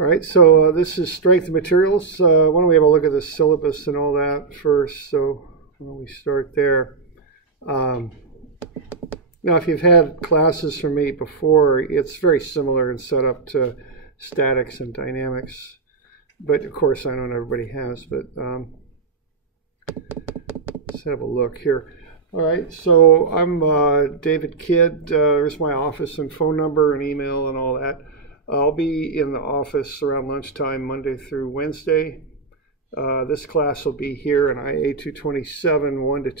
All right, so this is strength of materials. Why don't we have a look at the syllabus and all that first? So why don't we start there? Now, if you've had classes from me before, it's very similar in setup to statics and dynamics. But of course, I know not everybody has, but let's have a look here. All right, so I'm David Kidd. There's my office and phone number and email and all that. I'll be in the office around lunchtime, Monday through Wednesday. This class will be here in IA 227, 1 to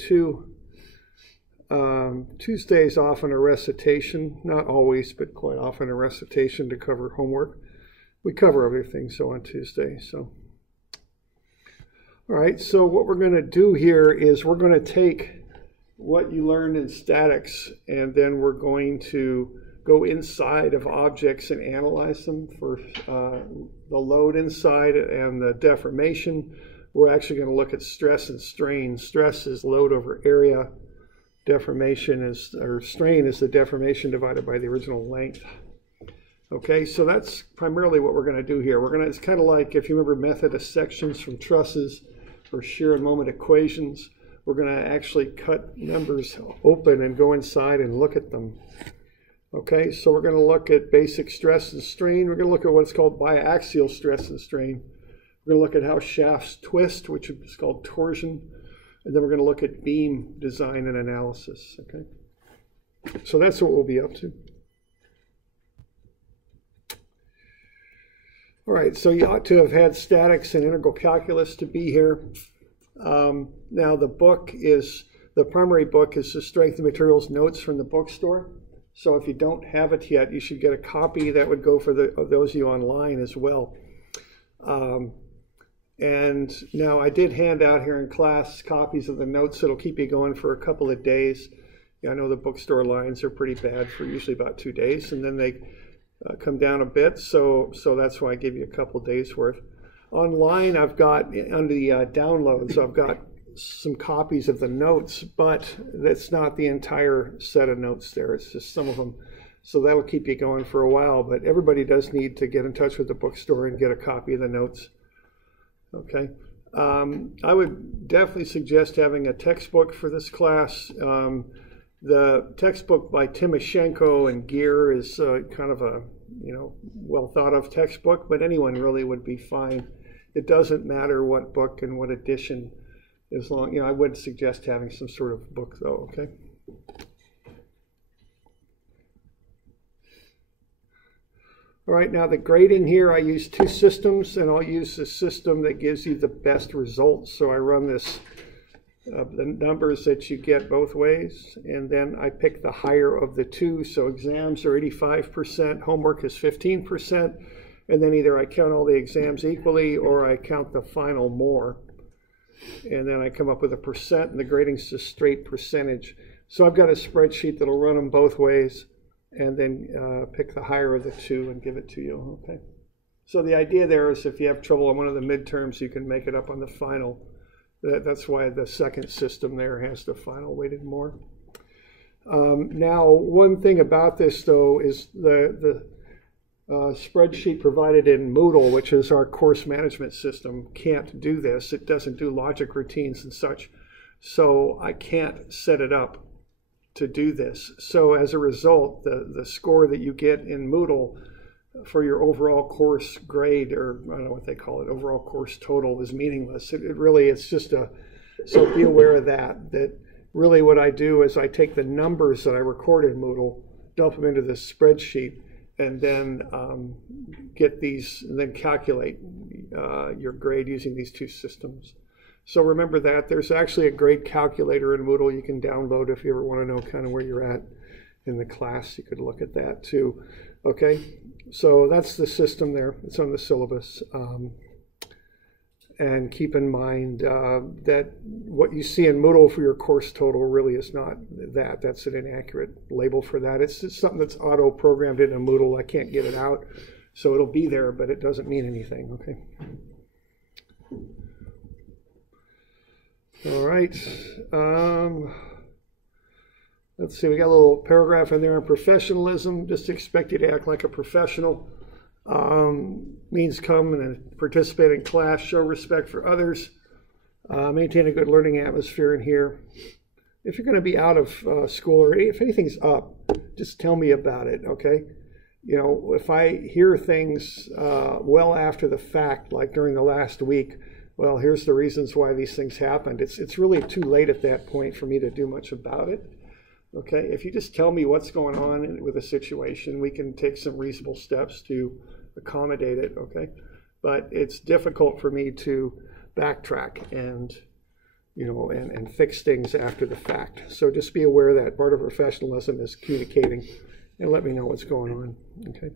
2. Tuesdays often a recitation, not always, but quite often a recitation to cover homework. We cover everything so on Tuesday. So, all right, so what we're going to do here is we're going to take what you learned in statics, and then we're going to go inside of objects and analyze them for the load inside and the deformation. We're actually going to look at stress and strain. Stress is load over area. Deformation is, or strain is the deformation divided by the original length. Okay, so that's primarily what we're going to do here. We're going to, it's kind of like if you remember method of sections from trusses or shear and moment equations. We're going to actually cut numbers open and go inside and look at them. Okay, so we're going to look at basic stress and strain. We're going to look at what's called biaxial stress and strain. We're going to look at how shafts twist, which is called torsion. And then we're going to look at beam design and analysis. Okay, so that's what we'll be up to. All right, so you ought to have had statics and integral calculus to be here. Now the book is, the primary book is the Strength of Materials Notes from the bookstore. So if you don't have it yet, you should get a copy. That would go for those of you online as well. And now I did hand out here in class copies of the notes that'll keep you going for a couple of days. Yeah, I know the bookstore lines are pretty bad for usually about 2 days, and then they come down a bit. So that's why I give you a couple of days worth. Online, I've got, under the downloads, I've got some copies of the notes, but that's not the entire set of notes there. It's just some of them. So that'll keep you going for a while, but everybody does need to get in touch with the bookstore and get a copy of the notes. Okay. I would definitely suggest having a textbook for this class. The textbook by Timoshenko and Gear is kind of a, well thought of textbook, but anyone really would be fine. It doesn't matter what book and what edition, as long, I would suggest having some sort of book though, okay? All right, now the grading here, I use 2 systems, and I'll use the system that gives you the best results. So I run this, the numbers that you get both ways, and then I pick the higher of the 2. So exams are 85%, homework is 15%, and then either I count all the exams equally or I count the final more. And then I come up with a percent, and the grading's a straight percentage. So I've got a spreadsheet that'll run them both ways, and then pick the higher of the 2 and give it to you. Okay. So the idea there is if you have trouble on one of the midterms, you can make it up on the final. That's why the second system there has the final weighted more. Now, one thing about this though is the spreadsheet provided in Moodle, which is our course management system, can't do this. It doesn't do logic routines and such. So I can't set it up to do this. So as a result, the score that you get in Moodle for your overall course grade, or I don't know what they call it, overall course total, is meaningless. It really, it's just a, so be aware of that really what I do is I take the numbers that I record in Moodle, dump them into this spreadsheet, and then get these, and then calculate your grade using these 2 systems. So remember that there's actually a grade calculator in Moodle you can download if you ever want to know kind of where you're at in the class. You could look at that too. Okay, so that's the system there. It's on the syllabus. And keep in mind that what you see in Moodle for your course total really is not that. That's an inaccurate label for that. It's just something that's auto-programmed into Moodle. I can't get it out. So it'll be there, but it doesn't mean anything, okay? All right. Let's see, we got a little paragraph in there on professionalism. Just expect you to act like a professional. Means come and participate in class, show respect for others, maintain a good learning atmosphere in here. If you're going to be out of school or if anything's up, just tell me about it, okay? You know, if I hear things well after the fact, like during the last week, well, here's the reasons why these things happened. It's really too late at that point for me to do much about it. Okay, if you just tell me what's going on with a situation, we can take some reasonable steps to accommodate it, okay? But it's difficult for me to backtrack and, you know, and fix things after the fact. So just be aware that part of professionalism is communicating and let me know what's going on, okay?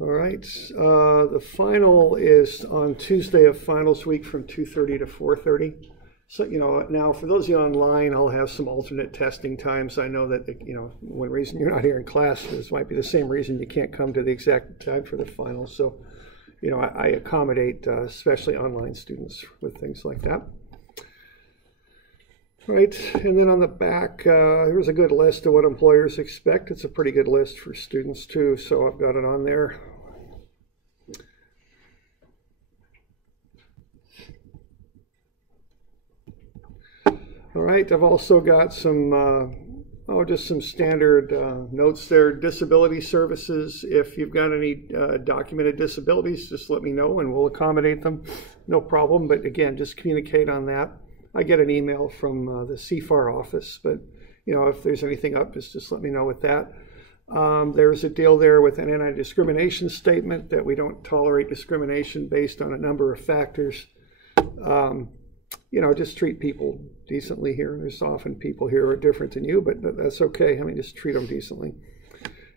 All right, the final is on Tuesday of finals week from 2:30 to 4:30. So, you know, now for those of you online, I'll have some alternate testing times. I know that, you know, one reason you're not here in class, this might be the same reason you can't come to the exact time for the finals. So, you know, I accommodate especially online students with things like that. Right, and then on the back, here's a good list of what employers expect. It's a pretty good list for students too, so I've got it on there. All right, I've also got some, just some standard notes there. Disability services. If you've got any documented disabilities, just let me know and we'll accommodate them. No problem, but again, just communicate on that. I get an email from the CFAR office, but you know, if there's anything up, just let me know with that. There's a deal there with an anti-discrimination statement that we don't tolerate discrimination based on a number of factors. You know, just treat people decently here. There's often people here who are different than you, but that's okay. I mean, just treat them decently.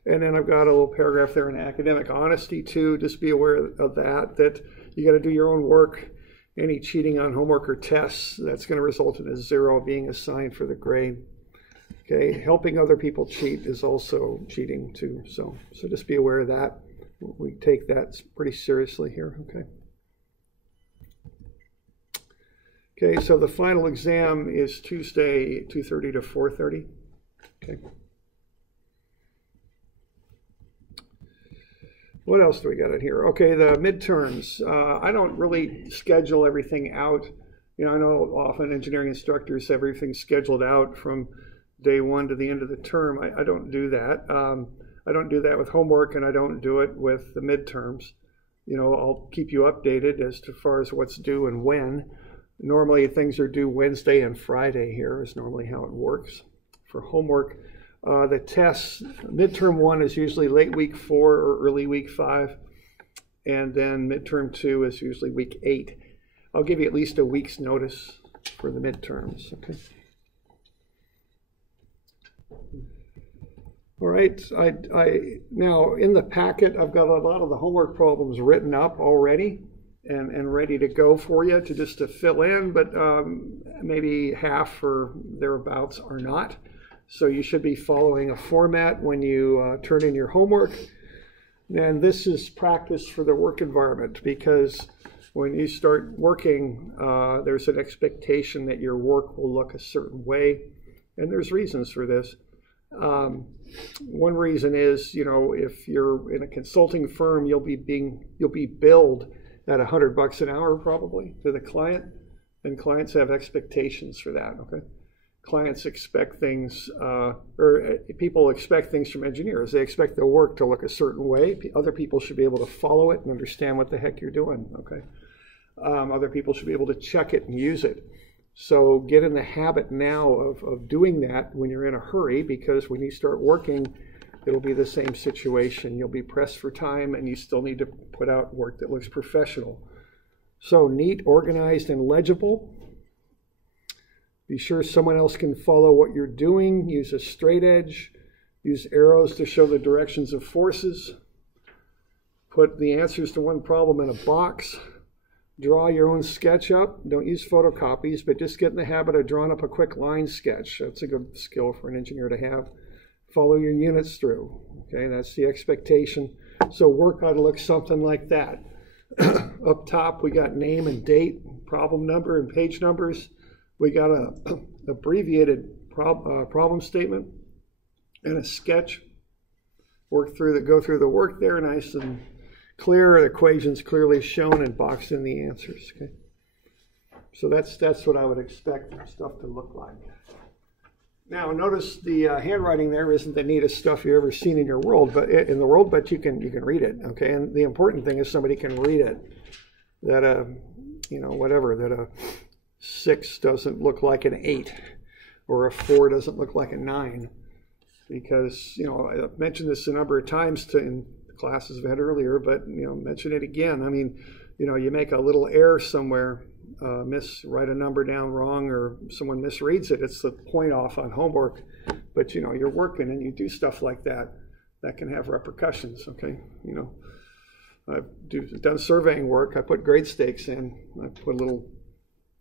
And then I've got a little paragraph there on academic honesty too. Just be aware of that you got to do your own work. Any cheating on homework or tests, that's going to result in a 0 being assigned for the grade. Okay, helping other people cheat is also cheating too. So just be aware of that. We take that pretty seriously here, okay? Okay, so the final exam is Tuesday, 2:30 to 4:30. Okay. What else do we got in here? Okay, the midterms. I don't really schedule everything out. You know, I know often engineering instructors have everything scheduled out from day one to the end of the term. I don't do that. I don't do that with homework, and I don't do it with the midterms. You know, I'll keep you updated as far as what's due and when. Normally things are due Wednesday and Friday here is normally how it works. For homework, the tests, midterm 1 is usually late week 4 or early week 5. And then midterm 2 is usually week 8. I'll give you at least a week's notice for the midterms, okay? All right, now in the packet, I've got a lot of the homework problems written up already and ready to go for you to fill in, but maybe half or thereabouts are not. So you should be following a format when you turn in your homework. And this is practice for the work environment, because when you start working, there's an expectation that your work will look a certain way, and there's reasons for this. One reason is, you know, if you're in a consulting firm, you'll be billed at $100 an hour probably to the client, and clients have expectations for that. Okay, clients expect things, or people expect things from engineers. They expect their work to look a certain way. Other people should be able to follow it and understand what the heck you're doing. Okay, other people should be able to check it and use it. So get in the habit now of doing that when you're in a hurry, because when you start working, it'll be the same situation. You'll be pressed for time and you still need to put out work that looks professional. So neat, organized, and legible. Be sure someone else can follow what you're doing. Use a straight edge. Use arrows to show the directions of forces. Put the answers to one problem in a box. Draw your own sketch up. Don't use photocopies, but just get in the habit of drawing up a quick line sketch. That's a good skill for an engineer to have. Follow your units through. Okay, that's the expectation. So work ought to look something like that. Up top, we got name and date, problem number and page numbers. We got a abbreviated problem statement. and a sketch. Go through the work there, nice and clear, equations clearly shown, and box in the answers. Okay, so that's what I would expect stuff to look like. Now notice the handwriting there isn't the neatest stuff you've ever seen in your world, but you can read it. Okay, and the important thing is somebody can read it. That that a 6 doesn't look like an 8, or a 4 doesn't look like a 9, because I've mentioned this a number of times in classes I've had earlier, but mention it again. I mean, you make a little error somewhere, write a number down wrong, or someone misreads it. It's the point off on homework, but you're working and you do stuff like that. That can have repercussions. Okay, I've done surveying work. I put grade stakes in. I put a little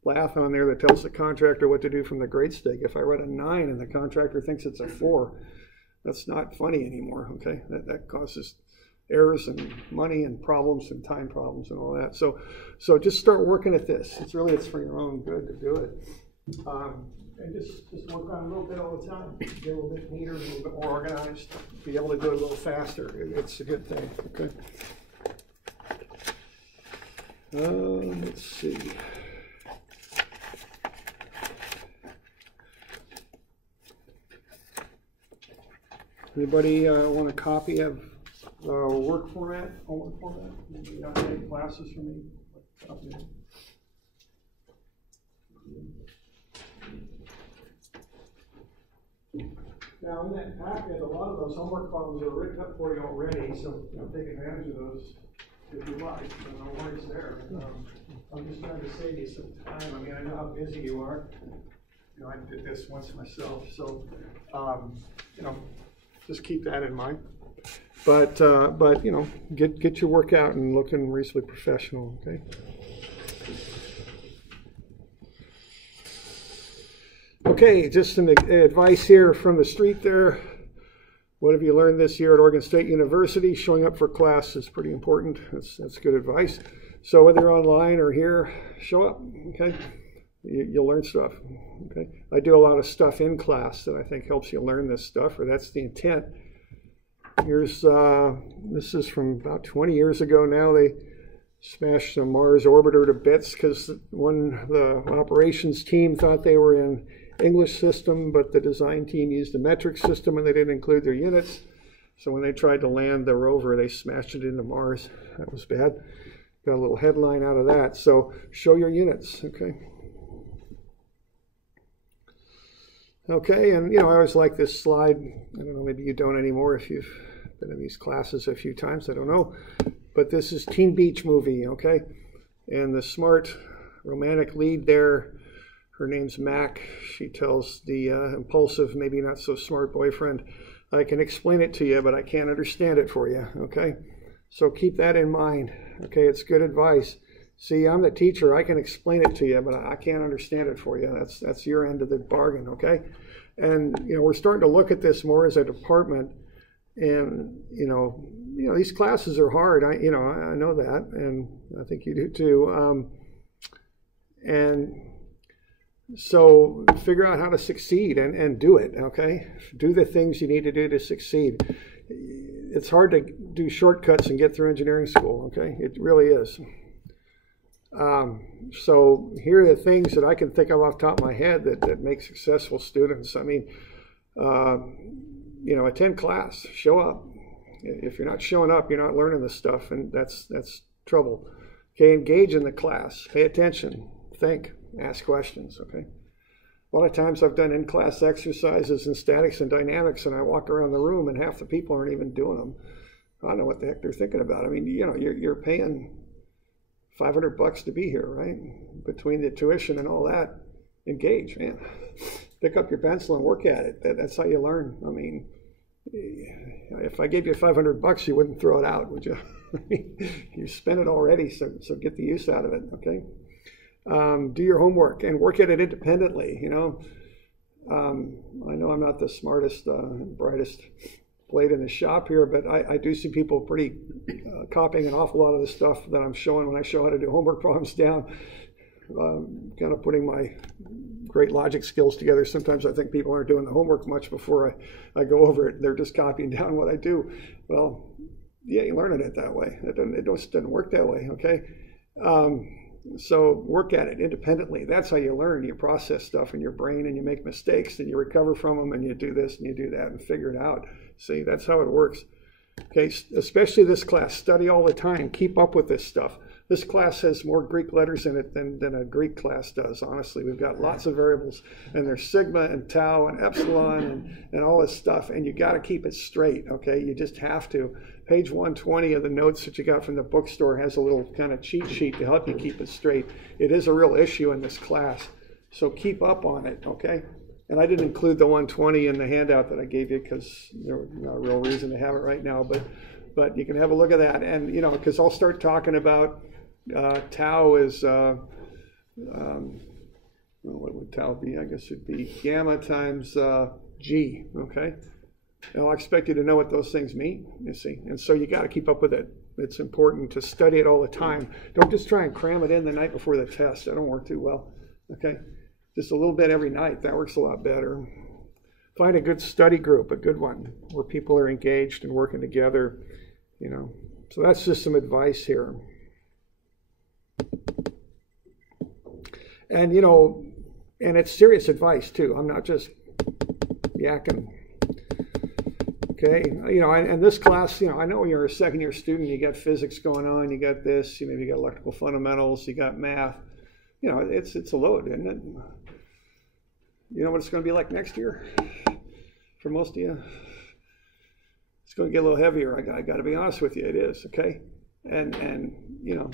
lath on there that tells the contractor what to do from the grade stake. If I write a 9 and the contractor thinks it's a 4, that's not funny anymore. Okay, that causes errors and money and problems and time problems and all that. So just start working at this. It's for your own good to do it. And just work on a little bit all the time. Get a little bit neater, a little bit more organized. Be able to do it a little faster. It's a good thing. Okay. Let's see. Anybody want a copy of homework format? You got any classes for me? Now in that packet, a lot of those homework problems are written up for you already, so take advantage of those if you like. So no worries there. I'm just trying to save you some time. I mean, I know how busy you are. I did this once myself, so just keep that in mind. But get your work out and looking reasonably professional. Okay. Okay, just some advice here from the street there. What have you learned this year at Oregon State University? Showing up for class is pretty important. That's good advice. So whether you're online or here, show up. Okay, you'll learn stuff. Okay, I do a lot of stuff in class that I think helps you learn this stuff, or that's the intent. Here's this is from about 20 years ago now. They smashed the Mars orbiter to bits because the operations team thought they were in English system, but the design team used a metric system and they didn't include their units. So when they tried to land the rover, they smashed it into Mars. That was bad. Got a little headline out of that. So show your units, okay? Okay, and I always like this slide. I don't know, maybe you don't anymore if you've been in these classes a few times, I don't know. But this is Teen Beach Movie, okay? And the smart romantic lead there, her name's Mac. She tells the impulsive, maybe not so smart boyfriend, I can explain it to you, but I can't understand it for you, okay? So keep that in mind, okay? It's good advice. See, I'm the teacher. I can explain it to you, but I can't understand it for you. That's your end of the bargain, okay? And, we're starting to look at this more as a department. And, these classes are hard. I know that, and I think you do too. And so figure out how to succeed and do it, okay? Do the things you need to do to succeed. It's hard to do shortcuts and get through engineering school, okay? It really is. So here are the things that I can think of off the top of my head that make successful students. I mean, attend class, show up. If you're not showing up, you're not learning this stuff, and that's trouble. Okay, engage in the class, pay attention, think, ask questions, okay? A lot of times I've done in-class exercises in statics and dynamics, and I walk around the room and half the people aren't even doing them. I don't know what the heck they're thinking about. I mean, you're paying $500 to be here, right? Between the tuition and all that, engage, man. Pick up your pencil and work at it. That's how you learn. I mean, if I gave you $500, you wouldn't throw it out, would you? You spent it already, so get the use out of it, okay? Do your homework and work at it independently, I know I'm not the smartest, brightest blade in the shop here, but I do see people pretty copying an awful lot of the stuff that I'm showing when I show how to do homework problems down kind of putting my great logic skills together. Sometimes I think people aren't doing the homework much before I go over it. They're just copying down what I do. Well, yeah, you're learning it that way. It doesn't work that way, okay? So work at it independently. That's how you learn. You process stuff in your brain and you make mistakes and you recover from them and you do this and you do that and figure it out. See, that's how it works. Okay, especially this class. Study all the time. Keep up with this stuff. This class has more Greek letters in it than a Greek class does, honestly. We've got lots of variables, and there's sigma and tau and epsilon and all this stuff, and you got to keep it straight, okay? You just have to. Page 120 of the notes that you got from the bookstore has a little kind of cheat sheet to help you keep it straight. It is a real issue in this class, so keep up on it, okay? And I didn't include the 120 in the handout that I gave you because there's no real reason to have it right now, but you can have a look at that. And, you know, because I'll start talking about tau is, well, what would tau be? I guess it'd be gamma times G, okay? And I'll expect you to know what those things mean, you see. And so you got to keep up with it. It's important to study it all the time. Don't just try and cram it in the night before the test. That don't work too well, okay? Just a little bit every night. That works a lot better. Find a good study group, a good one, where people are engaged and working together, you know. So that's just some advice here. And, you know, and it's serious advice, too. I'm not just yakking. Okay, you know, and this class, you know, I know when you're a second-year student, you got physics going on, you got this, you know, you got electrical fundamentals, you got math. You know, it's a load, isn't it? You know what it's going to be like next year? For most of you, it's going to get a little heavier. I got to be honest with you, it is, okay? And you know,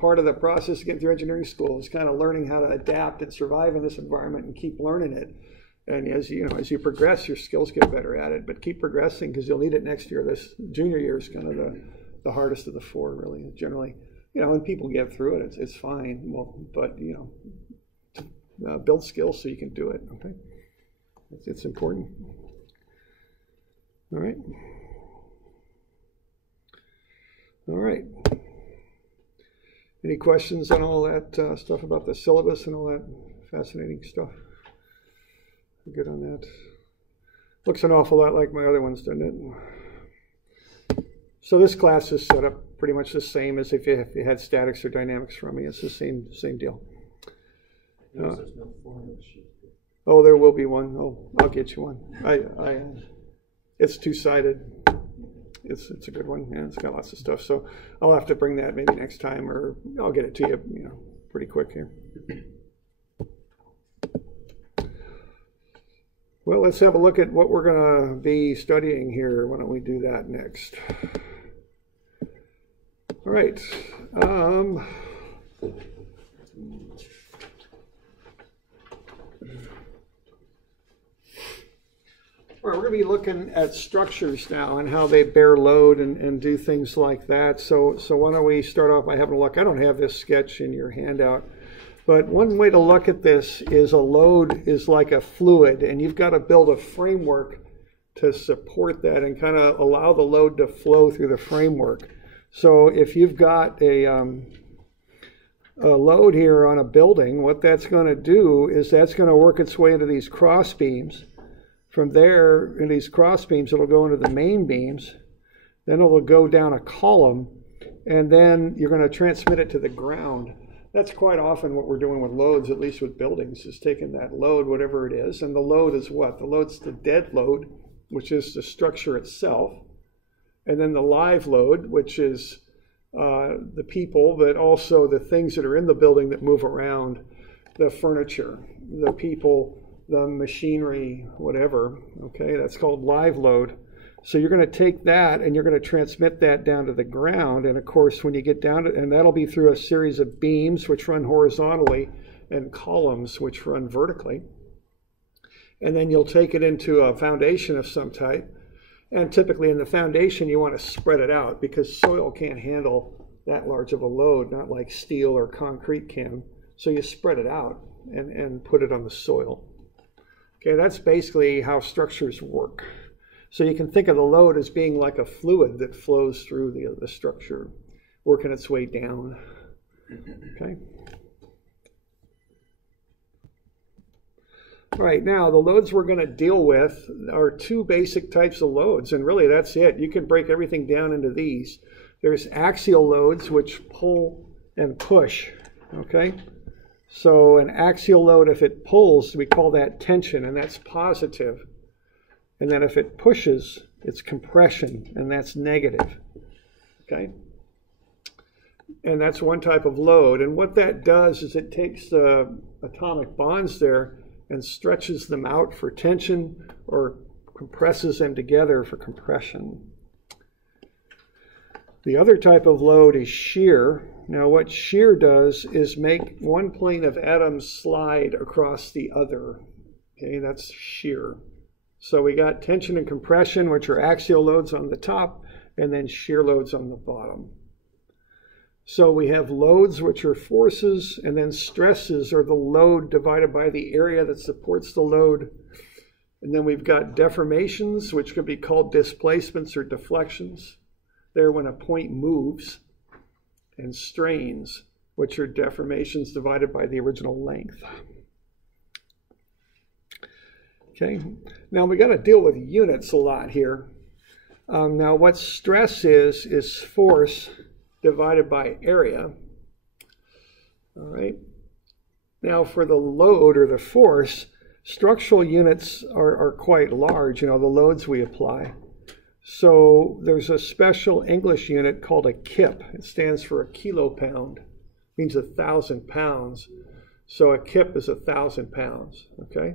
part of the process of getting through engineering school is kind of learning how to adapt and survive in this environment and keep learning it. And as you progress, your skills get better at it. But keep progressing because you'll need it next year. This junior year is kind of the hardest of the four, really. Generally, you know, when people get through it, it's fine. Well, but you know, build skills so you can do it. Okay, it's important. All right. All right. Any questions on all that stuff about the syllabus and all that fascinating stuff? Good on that. Looks an awful lot like my other ones, doesn't it? So this class is set up pretty much the same as if you had statics or dynamics from me. It's the same deal. There's no format sheet. Oh, there will be one. Oh, I'll get you one. It's two-sided. It's a good one. Yeah, it's got lots of stuff. So I'll have to bring that maybe next time, or I'll get it to you, you know, pretty quick here. Well, let's have a look at what we're going to be studying here. Why don't we do that next? All right. All right, we're going to be looking at structures now and how they bear load and do things like that. So why don't we start off by having a look. I don't have this sketch in your handout. But one way to look at this is a load is like a fluid, and you've got to build a framework to support that and kind of allow the load to flow through the framework. So if you've got a load here on a building, what that's going to do is that's going to work its way into these cross beams. From there, in these cross beams, it'll go into the main beams. Then it'll go down a column, and then you're going to transmit it to the ground. That's quite often what we're doing with loads, at least with buildings, is taking that load, whatever it is, and the load is what? The load's the dead load, which is the structure itself, and then the live load, which is the people, but also the things that are in the building that move around, the furniture, the people, the machinery, whatever, okay? That's called live load. So you're going to take that and you're going to transmit that down to the ground. And of course, when you get down to, and that'll be through a series of beams which run horizontally and columns which run vertically. And then you'll take it into a foundation of some type. And typically in the foundation, you want to spread it out because soil can't handle that large of a load, not like steel or concrete can. So you spread it out and put it on the soil. Okay, that's basically how structures work. So you can think of the load as being like a fluid that flows through the structure, working its way down. Okay. All right, now the loads we're going to deal with are two basic types of loads, and really that's it. You can break everything down into these. There's axial loads, which pull and push, okay? So an axial load, if it pulls, we call that tension, and that's positive. And then if it pushes, it's compression, and that's negative, okay? And that's one type of load. And what that does is it takes the atomic bonds there and stretches them out for tension or compresses them together for compression. The other type of load is shear. Now what shear does is make one plane of atoms slide across the other. Okay, that's shear. So we got tension and compression, which are axial loads on the top, and then shear loads on the bottom. So we have loads, which are forces, and then stresses are the load divided by the area that supports the load. And then we've got deformations, which could be called displacements or deflections. They're when a point moves. And strains, which are deformations divided by the original length. Okay, now we got to deal with units a lot here. Now what stress is force divided by area. All right. Now for the load or the force, structural units are quite large, you know, the loads we apply. So there's a special English unit called a kip. It stands for a kilopound. It means 1,000 pounds. So a kip is 1,000 pounds, okay?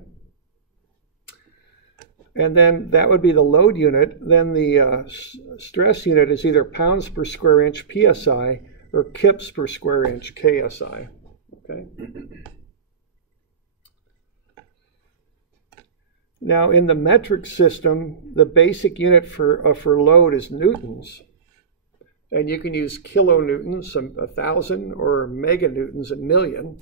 And then that would be the load unit. Then the stress unit is either pounds per square inch, PSI, or kips per square inch, KSI. Okay. Now in the metric system, the basic unit for load is newtons. And you can use kilonewtons, 1,000, or meganewtons, 1,000,000.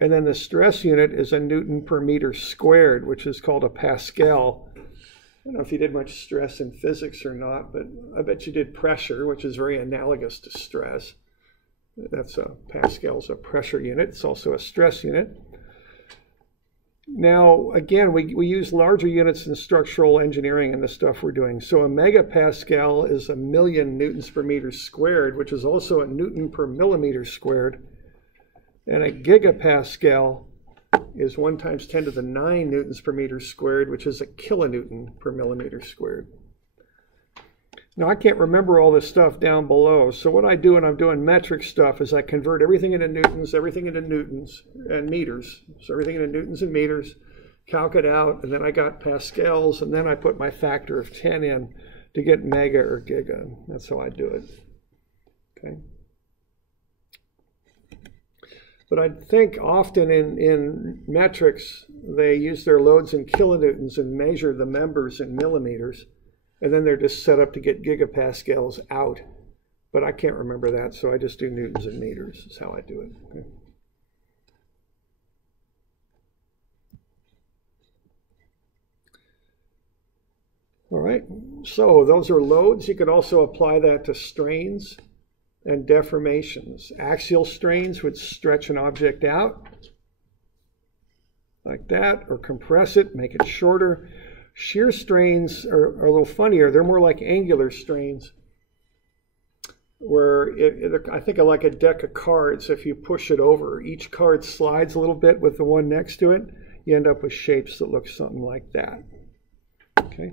And then the stress unit is a newton per meter squared, which is called a Pascal. I don't know if you did much stress in physics or not, but I bet you did pressure, which is very analogous to stress. That's Pascal's a pressure unit. It's also a stress unit. Now, again, we use larger units in structural engineering and the stuff we're doing. So a megapascal is 1,000,000 newtons per meter squared, which is also a newton per millimeter squared. And a gigapascal is 1 × 10⁹ newtons per meter squared, which is a kilonewton per millimeter squared. Now, I can't remember all this stuff down below. So what I do when I'm doing metric stuff is I convert everything into newtons, everything into newtons and meters. So everything into newtons and meters, calc it out, and then I got pascals, and then I put my factor of 10 in to get mega or giga. That's how I do it. Okay. But I think often in metrics, they use their loads in kilonewtons and measure the members in millimeters. And then they're just set up to get gigapascals out. But I can't remember that, so I just do newtons and meters is how I do it. Okay. All right, so those are loads. You could also apply that to strains and deformations. Axial strains would stretch an object out like that, or compress it, make it shorter. Shear strains are a little funnier. They're more like angular strains, where I think of like a deck of cards. If you push it over, each card slides a little bit with the one next to it. You end up with shapes that look something like that. Okay.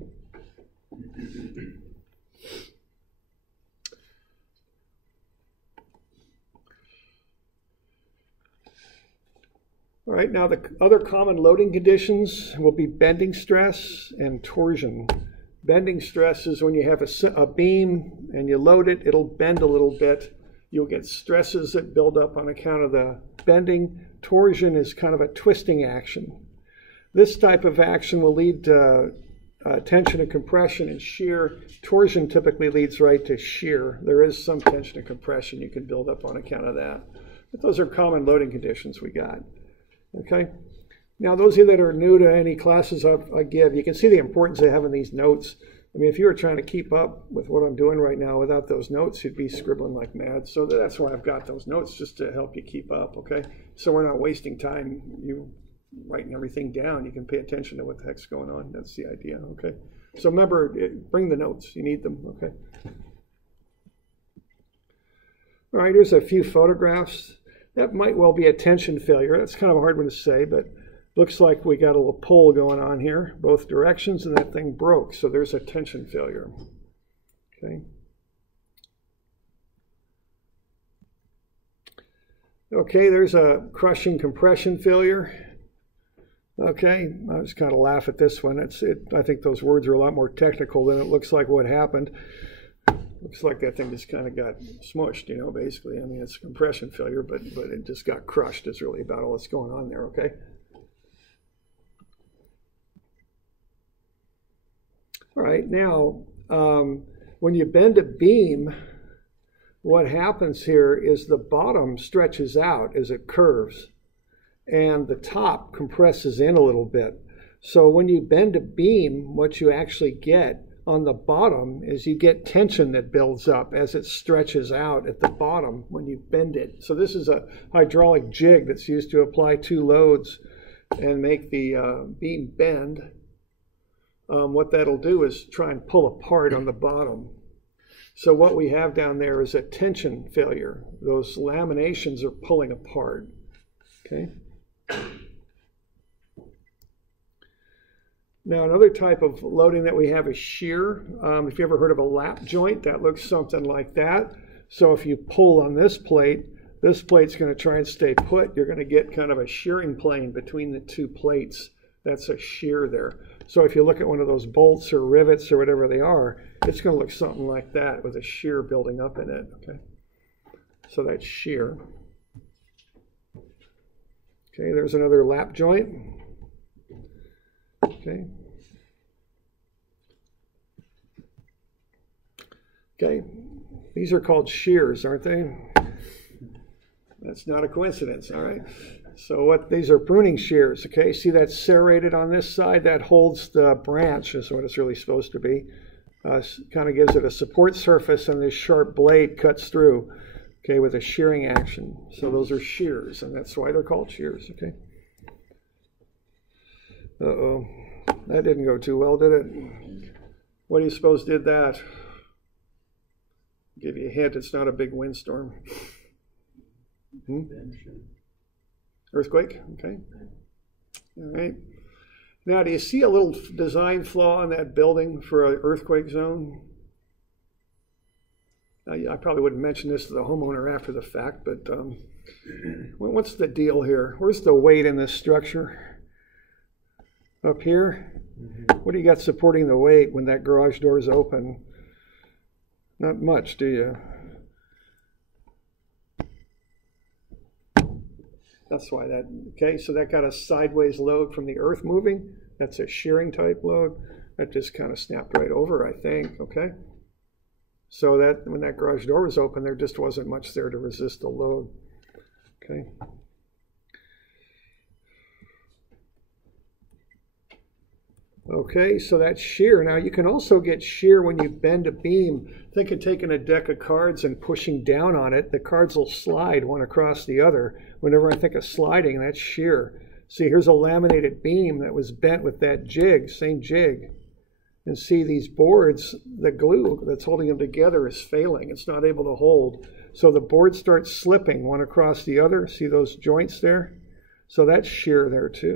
All right, now the other common loading conditions will be bending stress and torsion. Bending stress is when you have a beam and you load it, it'll bend a little bit. You'll get stresses that build up on account of the bending. Torsion is kind of a twisting action. This type of action will lead to tension and compression and shear. Torsion typically leads right to shear. There is some tension and compression you can build up on account of that. But those are common loading conditions we got. Okay. Now, those of you that are new to any classes I give, you can see the importance of having these notes I mean, if you were trying to keep up with what I'm doing right now without those notes, you'd be scribbling like mad. So that's why I've got those notes, just to help you keep up, okay? So we're not wasting time you writing everything down. You can pay attention to what the heck's going on. That's the idea, okay? So remember, bring the notes. You need them, okay? All right, here's a few photographs. That might well be a tension failure. That's kind of a hard one to say, but looks like we got a little pull going on here, both directions, and that thing broke. So there's a tension failure. Okay. Okay, there's a crushing compression failure. Okay, I just kind of laugh at this one. I think those words are a lot more technical than it looks like what happened. Looks like that thing just kind of got smushed, you know, basically. I mean, it's a compression failure, but it just got crushed is really about all that's going on there, okay? All right, now, when you bend a beam, what happens here is the bottom stretches out as it curves, and the top compresses in a little bit. So when you bend a beam, what you actually get on the bottom is you get tension that builds up as it stretches out at the bottom when you bend it. So this is a hydraulic jig that's used to apply two loads and make the beam bend. What that'll do is try and pull apart on the bottom. So what we have down there is a tension failure. Those laminations are pulling apart. Okay. Now another type of loading that we have is shear. If you ever heard of a lap joint, that looks something like that. So if you pull on this plate's going to try and stay put. You're going to get kind of a shearing plane between the two plates. That's a shear there. So if you look at one of those bolts or rivets or whatever they are, it's going to look something like that with a shear building up in it. Okay, so that's shear. Okay, there's another lap joint. Okay. Okay, these are called shears, aren't they? That's not a coincidence, all right? So these are pruning shears, okay? See that serrated on this side? That holds the branch, is what it's really supposed to be. Kind of gives it a support surface, and this sharp blade cuts through, okay, with a shearing action. So those are shears, and that's why they're called shears, okay? Uh-oh, that didn't go too well, did it? What do you suppose did that? Give you a hint, it's not a big windstorm. Earthquake, okay. All right. Now, do you see a little design flaw in that building for an earthquake zone? I probably wouldn't mention this to the homeowner after the fact, but what's the deal here? Where's the weight in this structure? Up here? What do you got supporting the weight when that garage door is open? Not much, do you? That's why that, okay, so that got a sideways load from the earth moving. That's a shearing type load. That just kind of snapped right over, I think, okay? So that when that garage door was open, there just wasn't much there to resist the load, okay? Okay, so that's shear. Now you can also get shear when you bend a beam. Think of taking a deck of cards and pushing down on it. The cards will slide one across the other. Whenever I think of sliding, that's shear. See, here's a laminated beam that was bent with that jig, same jig. And see these boards, the glue that's holding them together is failing. It's not able to hold. So the board starts slipping one across the other. See those joints there? So that's shear there too.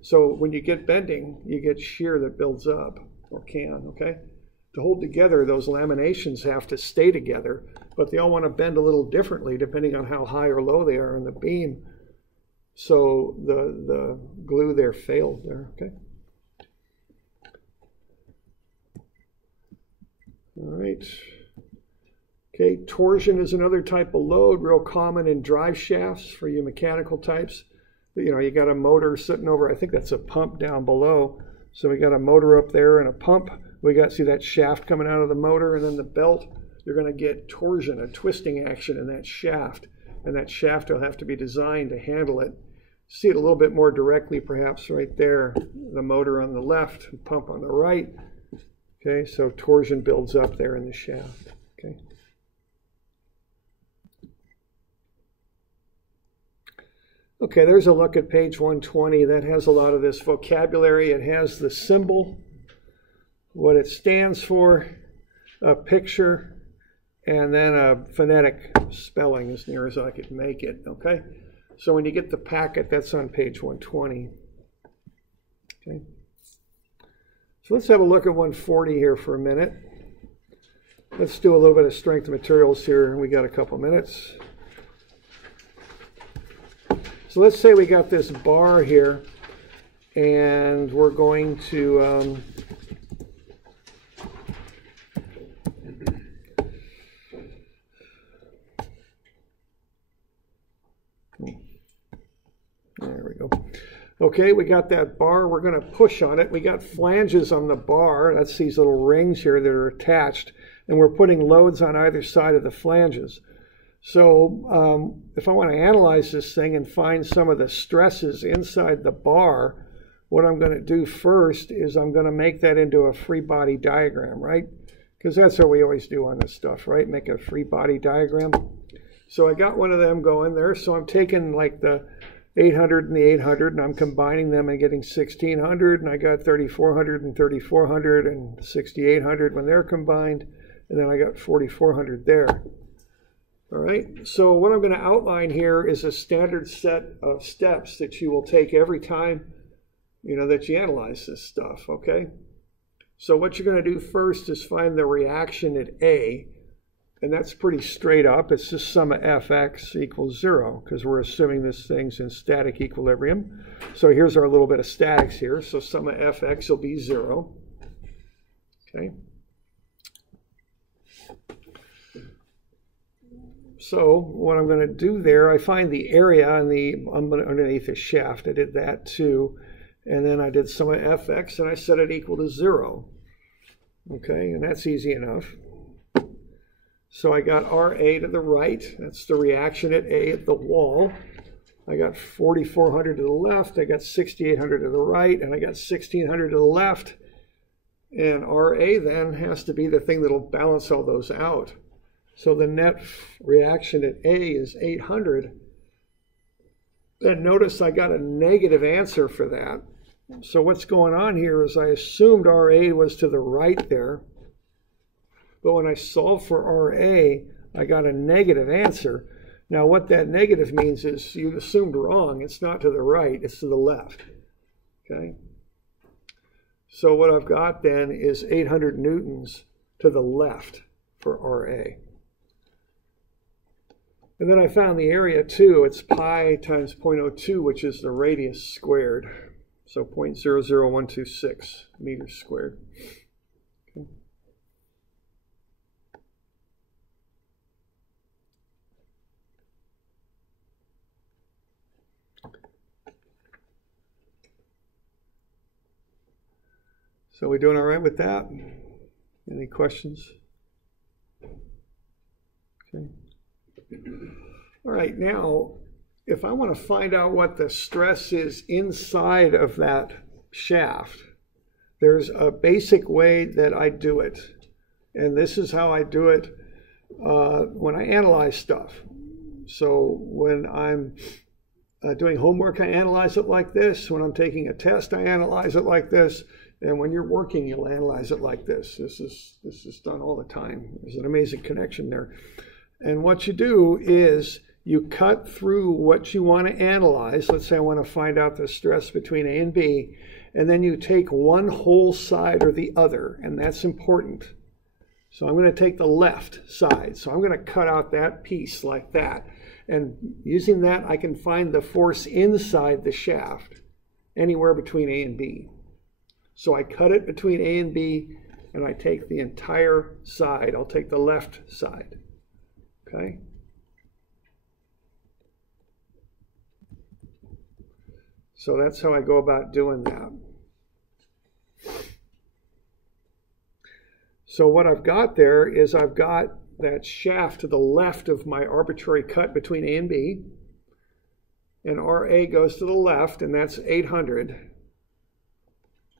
So when you get bending, you get shear that builds up, or can, okay? To hold together, those laminations have to stay together, but they all want to bend a little differently depending on how high or low they are in the beam. So the glue there failed there, okay? All right. Okay, torsion is another type of load, real common in drive shafts for you mechanical types. You know, you got a motor sitting over, I think that's a pump down below. So we got a motor up there and a pump. We got, see that shaft coming out of the motor and then the belt. You're going to get torsion, a twisting action in that shaft. And that shaft will have to be designed to handle it. See it a little bit more directly perhaps right there. The motor on the left, pump on the right. Okay, so torsion builds up there in the shaft. Okay. Okay, there's a look at page 120. That has a lot of this vocabulary. It has the symbol, what it stands for, a picture, and then a phonetic spelling as near as I could make it. Okay, so when you get the packet, that's on page 120. Okay. So let's have a look at 140 here for a minute. Let's do a little bit of strength of materials here. We got a couple minutes. So let's say we got this bar here, and we're going to there we go. Okay, we got that bar. We're going to push on it. We got flanges on the bar. That's these little rings here that are attached. And we're putting loads on either side of the flanges. So if I want to analyze this thing and find some of the stresses inside the bar, what I'm going to do first is I'm going to make that into a free body diagram, right? Because that's what we always do on this stuff, right? Make a free body diagram. So I got one of them going there. So I'm taking like the 800 and the 800, and I'm combining them and getting 1600, and I got 3400 and 3400 and 6800 when they're combined, and then I got 4400 there. All right, so what I'm going to outline here is a standard set of steps that you will take every time, that you analyze this stuff, okay? So what you're going to do first is find the reaction at A, and that's pretty straight up. It's just sum of Fx equals 0, because we're assuming this thing's in static equilibrium. So here's our little bit of statics here. So sum of Fx will be 0. Okay. So what I'm going to do there, I find the area underneath the shaft. I did that too. And then I did sum of Fx, and I set it equal to 0. Okay, and that's easy enough. So I got RA to the right. That's the reaction at A at the wall. I got 4400 to the left. I got 6800 to the right. And I got 1600 to the left. And RA then has to be the thing that'll balance all those out. So the net reaction at A is 800. And notice I got a negative answer for that. So what's going on here is I assumed RA was to the right there. But when I solved for RA, I got a negative answer. Now what that negative means is you assumed wrong. It's not to the right, it's to the left. Okay? So what I've got then is 800 newtons to the left for RA. And then I found the area too. It's pi times 0.02, which is the radius squared. So 0.00126 meters squared. Okay. So we doing all right with that? Any questions? Okay. All right, now, if I want to find out what the stress is inside of that shaft, there's a basic way that I do it. And this is how I do it when I analyze stuff. So when I'm doing homework, I analyze it like this. When I'm taking a test, I analyze it like this. And when you're working, you'll analyze it like this. This is done all the time. There's an amazing connection there. And what you do is you cut through what you want to analyze. Let's say I want to find out the stress between A and B. And then you take one whole side or the other. And that's important. So I'm going to take the left side. So I'm going to cut out that piece like that. And using that, I can find the force inside the shaft anywhere between A and B. So I cut it between A and B, and I take the entire side. I'll take the left side. Okay? So that's how I go about doing that. So what I've got there is I've got that shaft to the left of my arbitrary cut between A and B. And RA goes to the left, and that's 800.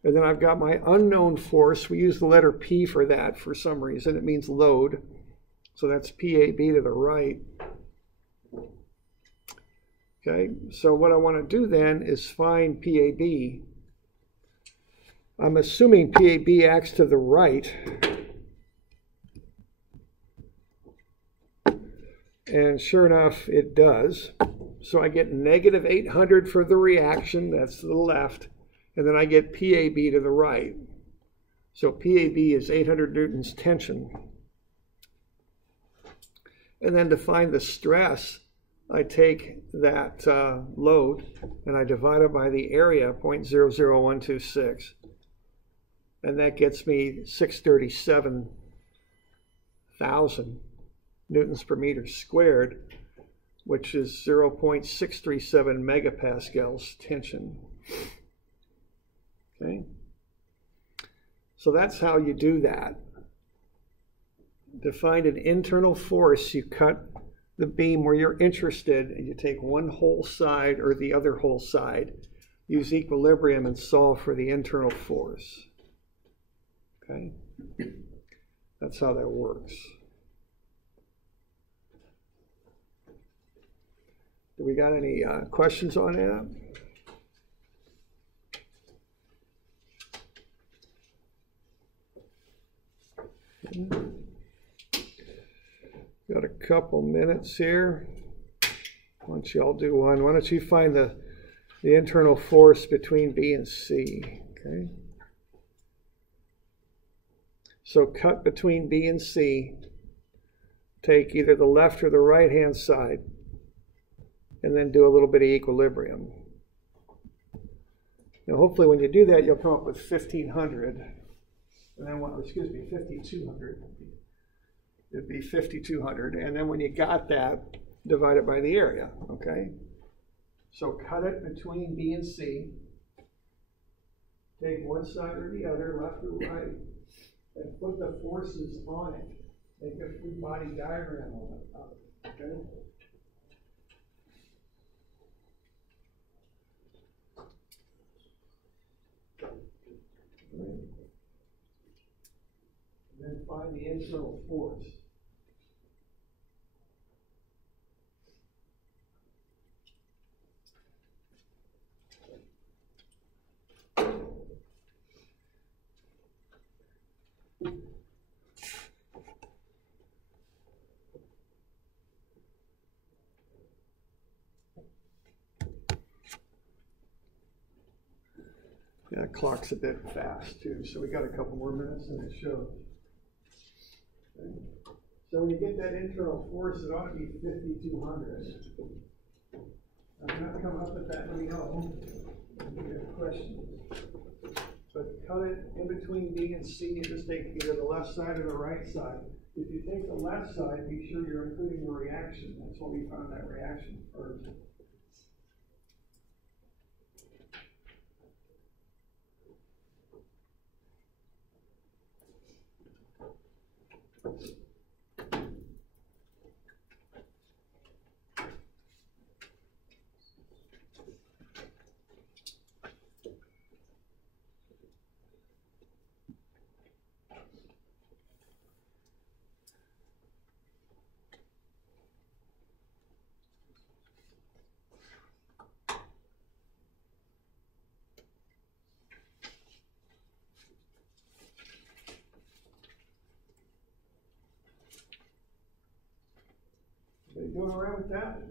And then I've got my unknown force. We use the letter P for that for some reason. It means load. So that's PAB to the right. Okay, so what I want to do then is find PAB. I'm assuming PAB acts to the right. And sure enough, it does. So I get negative 800 for the reaction, that's to the left, and then I get PAB to the right. So PAB is 800 newtons tension. And then to find the stress, I take that load and I divide it by the area, 0.00126. And that gets me 637,000 newtons per meter squared, which is 0.637 megapascals tension. Okay? So that's how you do that. To find an internal force, you cut the beam where you're interested, and you take one whole side or the other whole side, use equilibrium, and solve for the internal force. Okay? That's how that works. Do we got any questions on that? Got a couple minutes here. Why don't you all do one? Why don't you find the internal force between B and C? Okay. So cut between B and C. Take either the left or the right hand side, and then do a little bit of equilibrium. Now, hopefully, when you do that, you'll come up with 1,500, and then 5,200. It'd be 5,200, and then when you got that, divide it by the area, okay? So cut it between B and C. Take one side or the other, left or right, and put the forces on it. Make a Freebody diagram on it, okay? Right. And then find the internal force. Yeah, the clock's a bit fast too, so we got a couple more minutes in the show. Okay. So when you get that internal force, it ought to be 5,200. If you're not coming up with that, let me know. If you have questions. But cut it in between B and C, and just take either the left side or the right side. If you take the left side, be sure you're including the reaction. That's why we found that reaction first. Are you going around with that?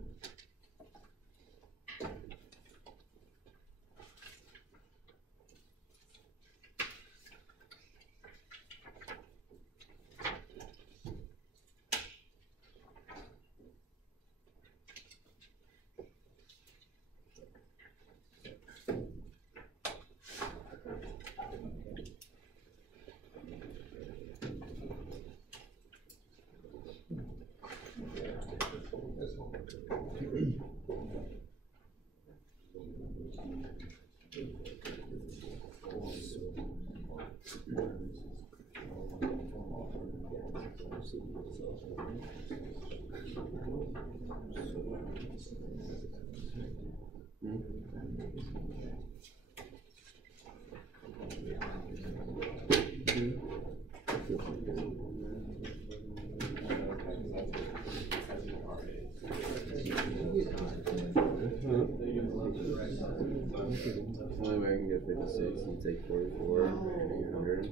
Only way I can get 56 and take 44 and 800.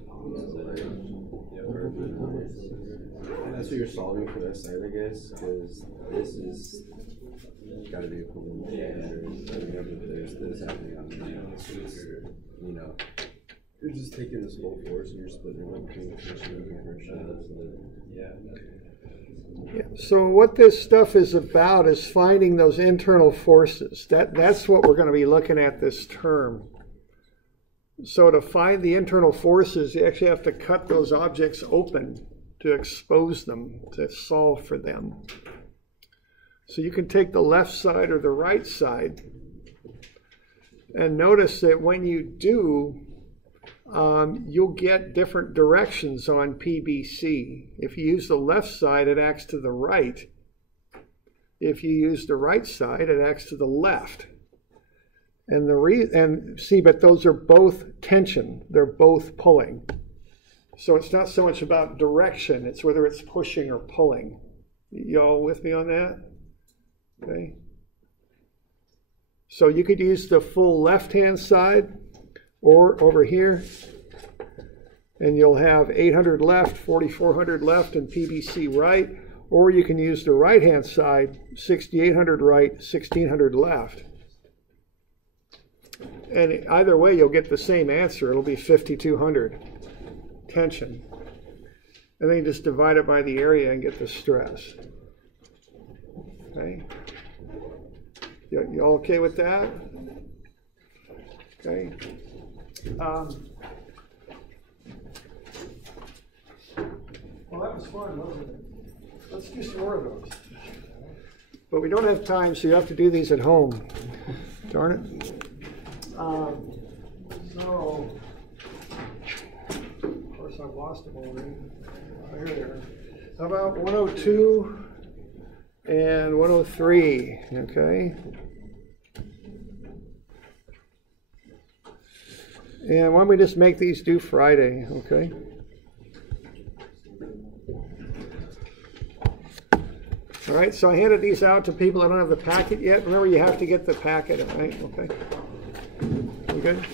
That's what you're solving for that side, I guess, because this is got to be equivalent to 800. There's this happening on the you know, you're just taking this whole force and you're splitting it up between tension and inertia. Yeah. So what this stuff is about is finding those internal forces. That's what we're going to be looking at this term. So to find the internal forces, you actually have to cut those objects open to expose them, to solve for them. So you can take the left side or the right side, and notice that when you do, you'll get different directions on PBC. If you use the left side, it acts to the right. If you use the right side, it acts to the left. And see, but those are both tension. They're both pulling. So it's not so much about direction, it's whether it's pushing or pulling. You all with me on that? Okay. So you could use the full left-hand side, or over here, and you'll have 800 left, 4400 left, and PBC right. Or you can use the right-hand side, 6800 right, 1600 left. And either way, you'll get the same answer. It'll be 5200 tension. And then you just divide it by the area and get the stress. Okay? You all okay with that? Okay. Well, that was fun, wasn't it? Let's do some more of those. But we don't have time, so you have to do these at home. Darn it. So, of course, I've lost them already. Oh, here they are. How about 102 and 103? Okay. And why don't we just make these due Friday, okay? All right, so I handed these out to people that don't have the packet yet. Remember, you have to get the packet, right? Okay. We good?